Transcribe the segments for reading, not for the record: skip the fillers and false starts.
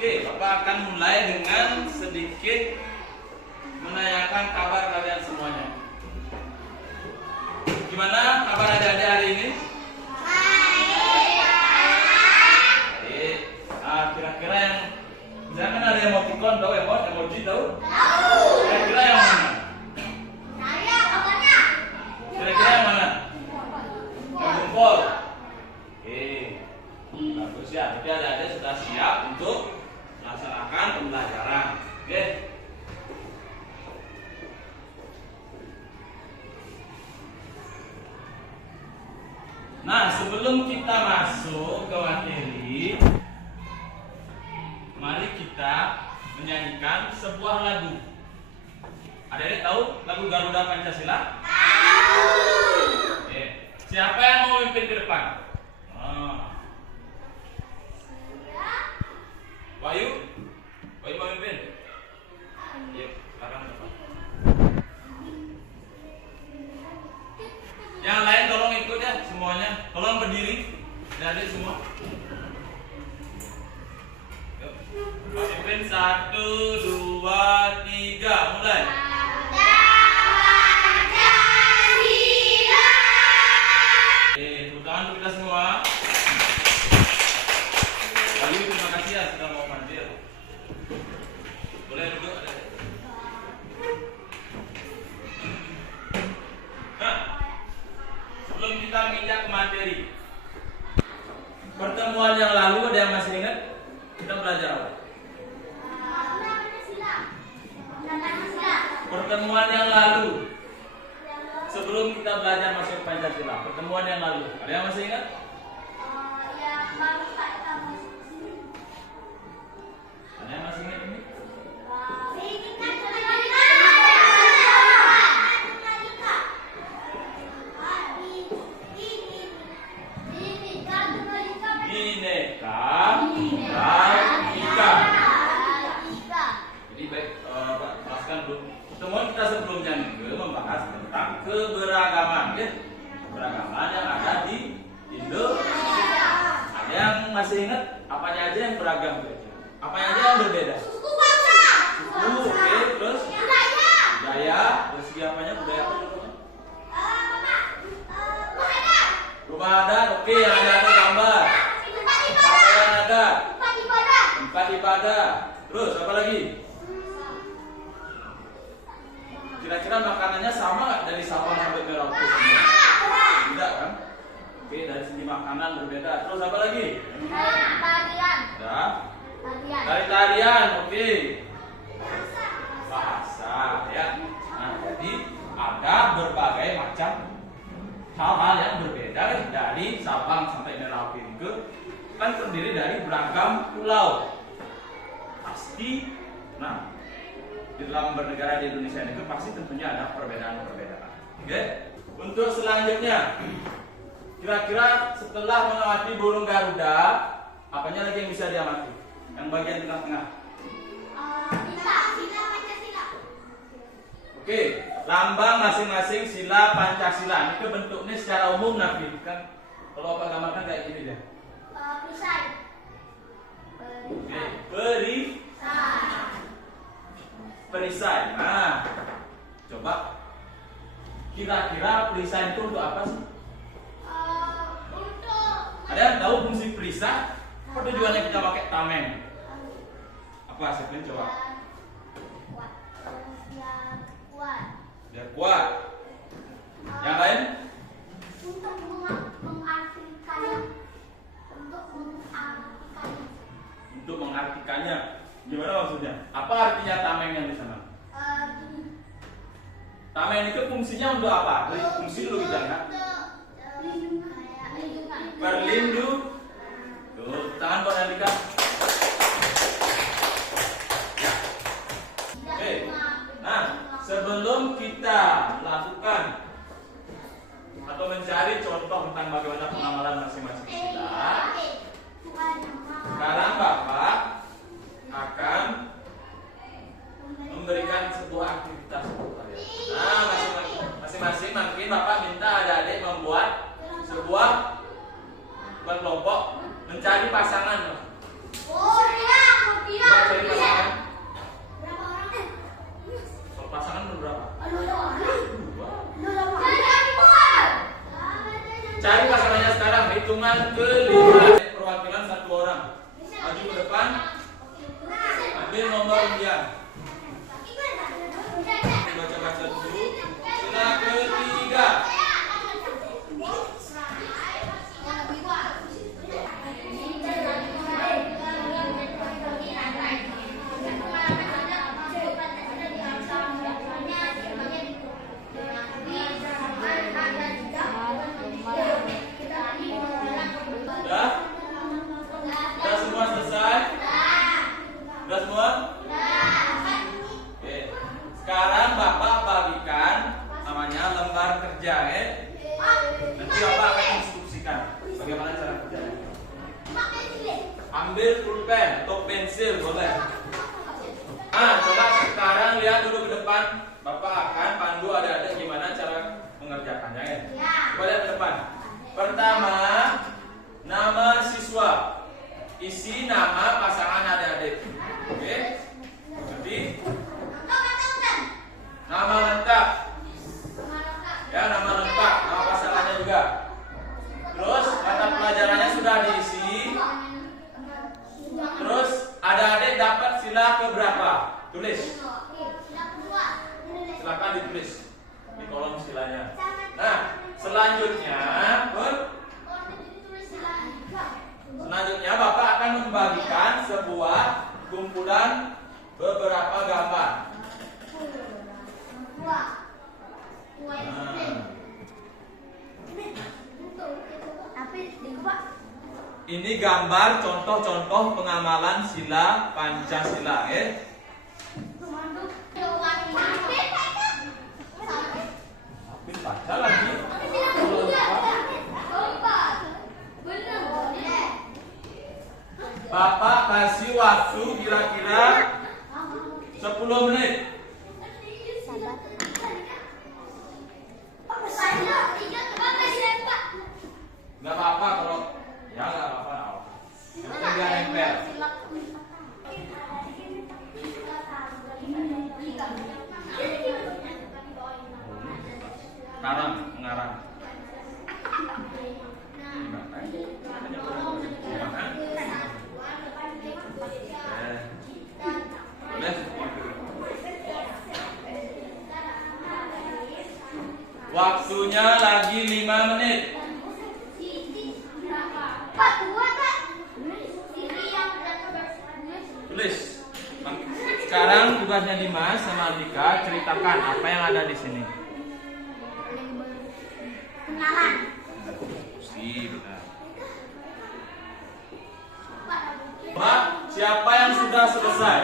Oke, Bapak akan mulai dengan sedikit menanyakan kabar kalian semuanya. Gimana kabar adik-adik hari ini? Baik. Nah, kira-kira yang misalkan ada emoticon tahu, emoji tahu? Kira-kira yang mana? Kira-kira yang mana? Yang jempol. Oke. Bagus ya. Jadi adik-adik sudah siap untuk melaksanakan pembelajaran. Oke. Nah, sebelum kita masuk ke materi, mari kita menyanyikan sebuah lagu. Adik-adik tahu lagu Garuda Pancasila? Tahu. Oke. Siapa yang mau memimpin ke depan? Wahyu mau memimpin? Yuk, silakan depan. Yang lain tolong ikut ya semuanya. Tolong berdiri. Adik semua. Yuk. Memimpin 1, 2, 3, mulai. Oke, tepuk tangan untuk kita semua. Wahyu, terima kasih ya sudah mau hadir. Boleh duduk ada. Nah, sebelum kita menginjak ke materi, pertemuan yang lalu ada yang masih ingat? Kita belajar apa? Pertemuan yang lalu, sebelum kita belajar masuk Pancasila, pertemuan yang lalu, ada yang masih ingat? Ada yang masih ingat ini? Bineka Tunggal Ika. Jadi baik, Pak jelaskan dulu. Pertemuan kita sebelumnya itu membahas tentang keberagaman, ya? Keberagaman yang ada di Indonesia. Ada yang masih ingat apanya aja yang beragam? Apanya aja yang berbeda? Suku, oke, terus budaya, terus segi apanya budaya apa? Rumah adat, oke, yang ada gambar. Pakaian adat, tempat ibadah. Terus apa lagi? Kira-kira makanannya sama nggak dari Sabang sampai Merauke semua? Tidak kan? Oke, dari segi makanan berbeda. Terus apa lagi? Dari tarian, oke. Bahasa, ya. Nah, jadi ada berbagai macam hal-hal yang berbeda dari Sabang sampai Merauke itu kan terdiri dari beragam pulau. Pasti, nah, di dalam bernegara di Indonesia itu pasti tentunya ada perbedaan-perbedaan. Oke? Untuk selanjutnya, kira-kira setelah mengamati burung Garuda, apanya lagi yang bisa diamati? Yang bagian tengah-tengah. Pancasila. Oke, lambang masing-masing sila Pancasila. Ini bentuknya secara umum Nabi kan. Kalau apa gambarkan kayak gini deh. Oke, perisai. Nah, coba kira-kira perisai itu untuk apa sih? Ada yang tahu fungsi perisai? Apa tujuannya kita pakai tameng? Apa Sepin coba? Biar kuat. Yang lain? Untuk mengartikannya. Untuk mengartikannya. Gimana maksudnya? Apa artinya tameng yang di sana? Tameng itu fungsinya untuk apa? Fungsi dulu kita lihat. Berlindung. Tuh, tangan buat Andika. Ya. Oke. Nah, sebelum kita melakukan atau mencari contoh tentang bagaimana pengamalan masing-masing sila, sekarang Bapak akan memberikan sebuah aktivitas untuk kalian. Nah, masing-masing mungkin Bapak minta adik-adik membuat sebuah bukan undian. Baca-baca dulu. Sila ketiga. Sudah? Sudah semua selesai? Sudah semua? Oke. Sekarang Bapak bagikan namanya lembar kerja, ya. Nanti Bapak akan instruksikan bagaimana cara kerjanya. Ambil pulpen atau pensil boleh. Coba sekarang lihat dulu ke depan. Bapak akan pandu adik-adik gimana cara mengerjakannya, ya. Coba lihat ke depan. Pertama, nama siswa. Isi nama pasangan adik-adik. Oke. Jadi nama lengkap. Ya, nama lengkap, nama pasangannya juga. Terus mata pelajarannya sudah diisi. Terus adik-adik dapat sila ke berapa? Tulis. Silakan ditulis di kolom silanya. Nah, selanjutnya Bapak akan membagikan sebuah kumpulan beberapa gambar. Ini gambar contoh-contoh pengamalan sila Pancasila, ya. Baca lagi. Bapak kasih waktu kira-kira 10 menit. Nggak apa-apa kalau ya nggak apa-apa. Yang penting dia nempel. Mengarang. Waktunya lagi 5 menit. Tulis. Sekarang tugasnya Dimas sama Alika ceritakan apa yang ada di sini. Kenalan. Benar. Pak, siapa yang sudah selesai?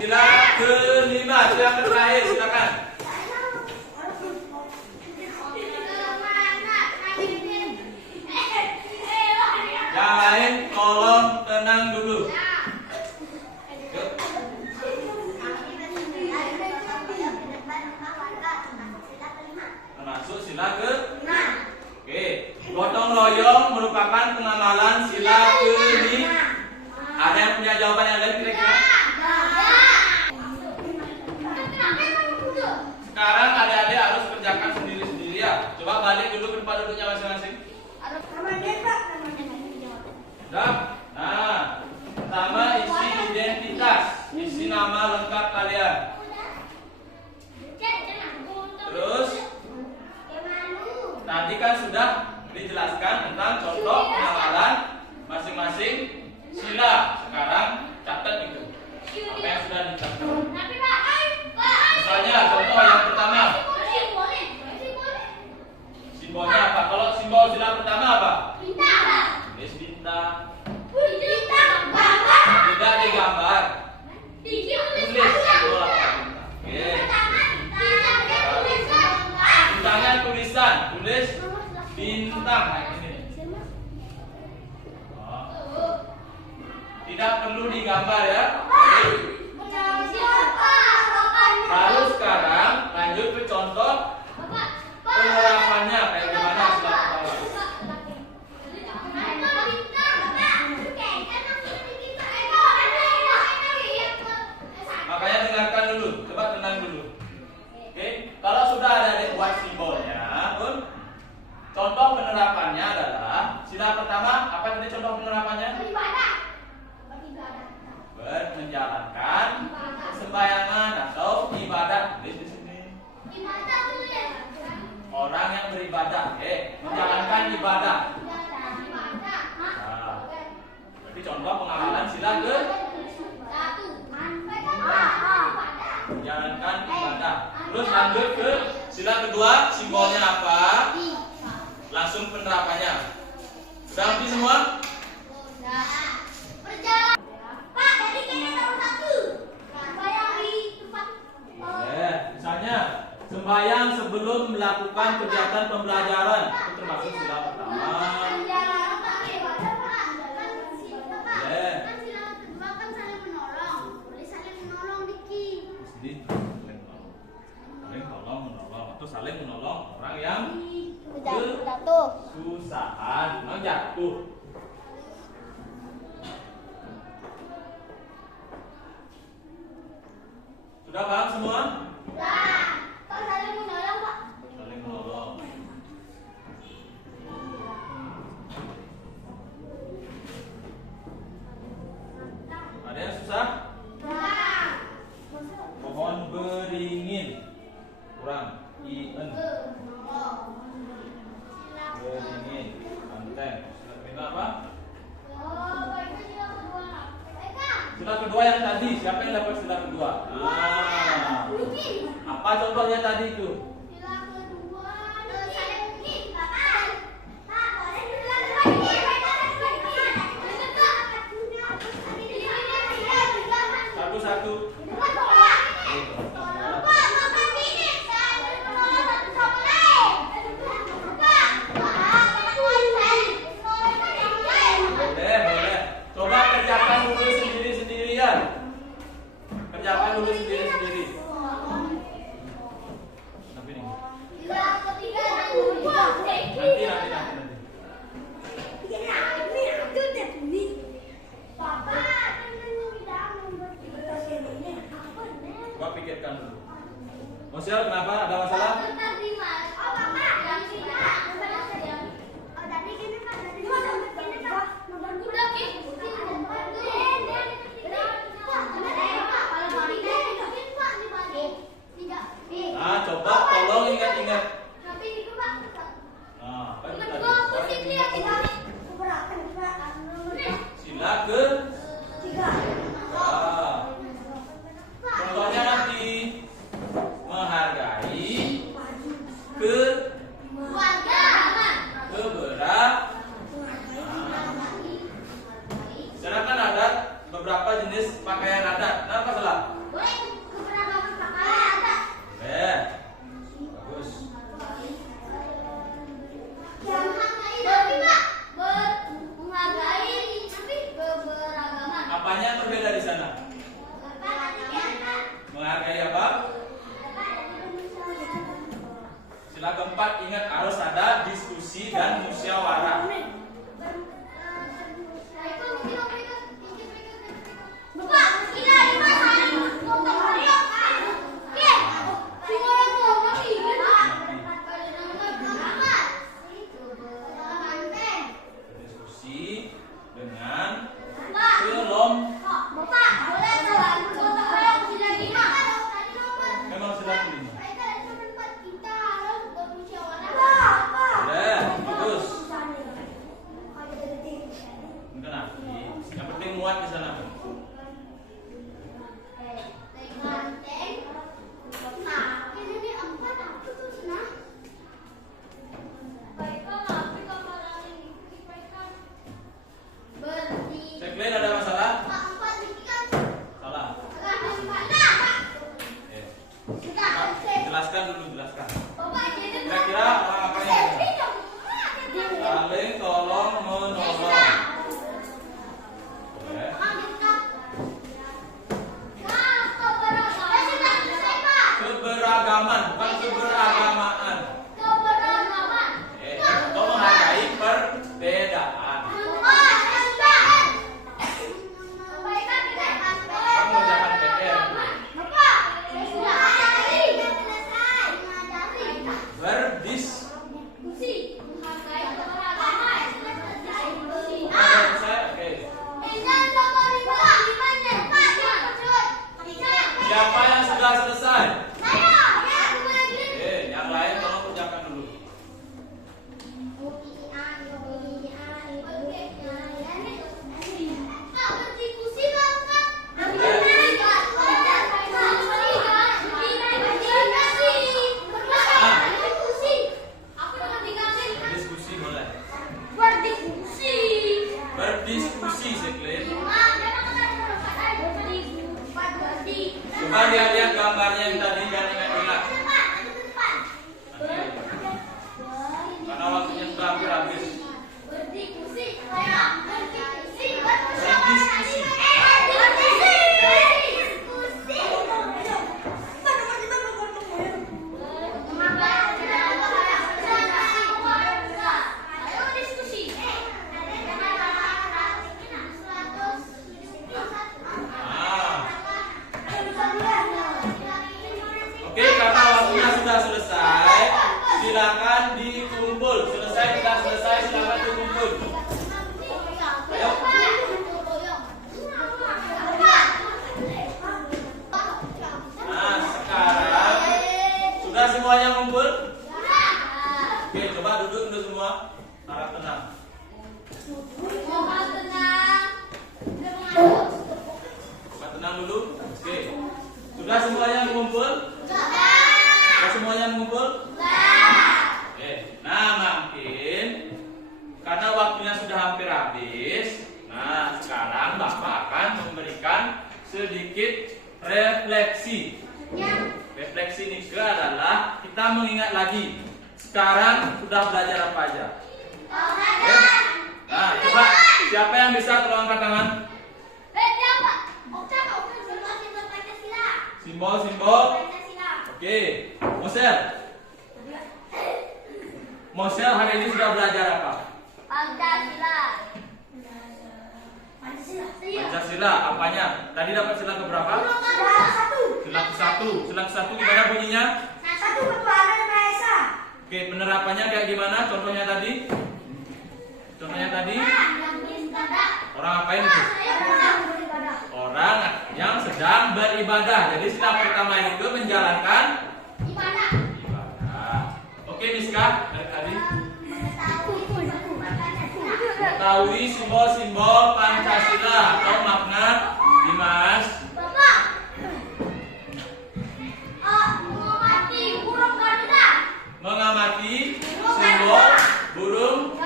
Sila kelima, sila terakhir, silakan. Yang lain tolong tenang dulu. Termasuk sila ke-6. Oke, gotong royong merupakan pengamalan sila ke-5. Ada yang punya jawaban yang lain kira-kira? Sekarang adik-adik harus kerjakan sendiri-sendiri, ya. Coba balik dulu ke tempat duduknya masing-masing. Sudah? Nah, pertama isi identitas, isi nama lengkap kalian. Terus tadi kan sudah dijelaskan tentang contoh pengamalan masing-masing sila. Sekarang catat itu apa yang sudah dicatat. Misalnya contoh yang pertama, simbolnya apa? Kalau simbol sila pertama apa? Tulis bintang. Tidak digambar. Tulis simbol apa? Oke. Bintangnya tulisan, tulis bintang kayak ini. Tidak perlu digambar, ya. Lalu sekarang lanjut ke contoh penerapannya kayak gimana sila pertama. Makanya dengarkan dulu, coba tenang dulu. Oke, kalau sudah ada buat simbolnya, contoh penerapannya adalah Sila pertama, apa tadi contoh penerapannya? Beribadah. Menjalankan sembayangan atau ibadah. Tulis di sini. Ibadah dulu ya. Orang yang beribadah, menjalankan ibadah. Ibadah. Nah, berarti contoh pengamalan sila ke Satu. menjalankan ibadah. Terus lanjut ke sila kedua, simbolnya apa? Langsung penerapannya. Sudah ngerti semua? Berjalan. Pak, tadi kayaknya nomor satu. Sembahyang di tempat. Misalnya sembahyang sebelum melakukan kegiatan pembelajaran itu termasuk sila pertama. Jadi saling menolong atau saling menolong orang yang kesusahan, jatuh. Sudah paham semua? Saling menolong. Ada yang susah? Pohon beringin. Kurang. Ien. Beringin. Banteng. Sila apa? Sila kedua yang tadi. Siapa yang dapat sila kedua? Apa contohnya tadi itu? Satu-satu. Boleh. Coba kerjakan dulu sendiri-sendirian. Kerjakan dulu sendiri-sendiri. Tapi nih. Nanti. Gua pikirkan dulu. Mosial, kenapa? Ada masalah? Nah, coba tolong ingat-ingat. Nah, apa itu tadi? Sila ke contohnya nanti menghargai Sekarang kan ada beberapa jenis pakaian adat. Kenapa salah? Boleh keberagaman pakaian adat. Bagus. Yang menghargai tapi Pak, menghargai tapi keberagaman. Apanya yang berbeda di sana? Menghargai apa? Sila keempat, ingat harus ada diskusi dan musyawarah. Bapak, ini ada masalah nonton Mario. Oke, semua yang ngomong ini. Diskusi dengan Bapak, Bapak, boleh salah nonton Mario sudah 5. memang sudah kelima. Kita harus bermusyawarah. Boleh, bagus. Mungkin nanti. Yang penting muat di sana. Seklen ada masalah? Salah. Jelaskan dulu, jelaskan. Kira-kira apa yang saling tolong menolong. Boleh. Keberagaman, bukan keberagamaan. Atau menghargai perbedaan. berdiskusi, Seklin. Lima, Coba lihat gambarnya yang tadi dan ingat-ingat. Karena waktunya sudah hampir habis. berdiskusi. Oke, karena waktunya sudah selesai, silakan dikumpul. Selesai tidak selesai, silakan dikumpul. Ayo. Nah, sekarang sudah semuanya ngumpul? Oke, coba duduk semua. Harap tenang. Coba tenang dulu. Oke. Sudah semuanya ngumpul? Sudah semuanya ngumpul? Oke. Nah, mungkin karena waktunya sudah hampir habis. Nah, sekarang Bapak akan memberikan sedikit refleksi. Refleksi ini adalah kita mengingat lagi. Sekarang sudah belajar apa aja? Oke. Nah, coba siapa yang bisa tolong angkat tangan? Simbol. Oke. Mosel hari ini sudah belajar apa? Pancasila. Apanya? Tadi dapat sila keberapa? Sila ke-1. Sila ke-1 gimana bunyinya? Oke, penerapannya kayak gimana? Contohnya tadi? Orang apain itu? Orang yang sedang beribadah. Jadi sila pertama itu menjalankan ibadah. Oke, Miska, dari tadi mengetahui simbol-simbol Pancasila atau makna Dimas. Mengamati simbol burung.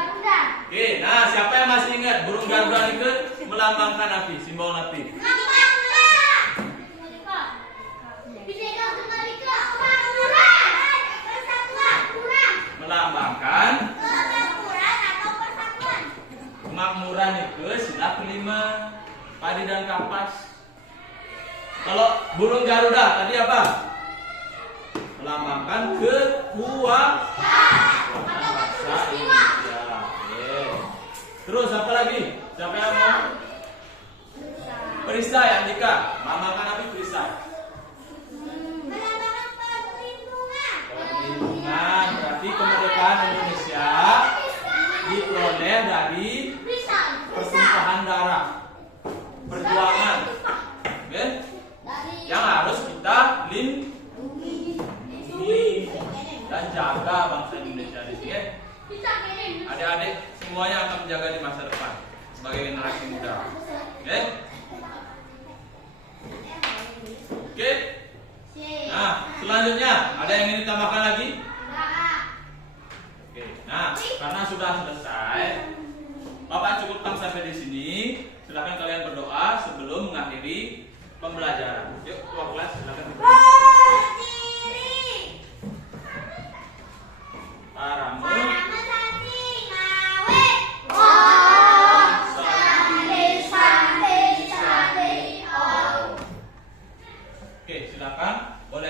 Oke, nah siapa yang masih ingat burung Garuda itu melambangkan api, simbol api? Melambangkan kemakmuran itu sila kelima, padi dan kapas. Kalau burung Garuda tadi apa? Melambangkan kekuatan bangsa Indonesia. Oke. Terus apa lagi? Siapa yang mau? Perisai, Andika. Melambangkan apa perisai? Perlindungan. Berarti kemerdekaan Indonesia diperoleh dari pertumpahan darah, perjuangan. Oke? Yang harus kita lindungi dan jaga bangsa Indonesia di sini. Adik-adik semuanya akan menjaga di masa depan sebagai generasi muda. Oke? Oke? Nah, selanjutnya ada yang ingin ditambahkan lagi? Oke. Nah, karena sudah selesai, Bapak cukupkan sampai di sini. Silakan kalian berdoa sebelum mengakhiri pembelajaran. Yuk, ketua kelas silakan berdoa. Oke, silakan.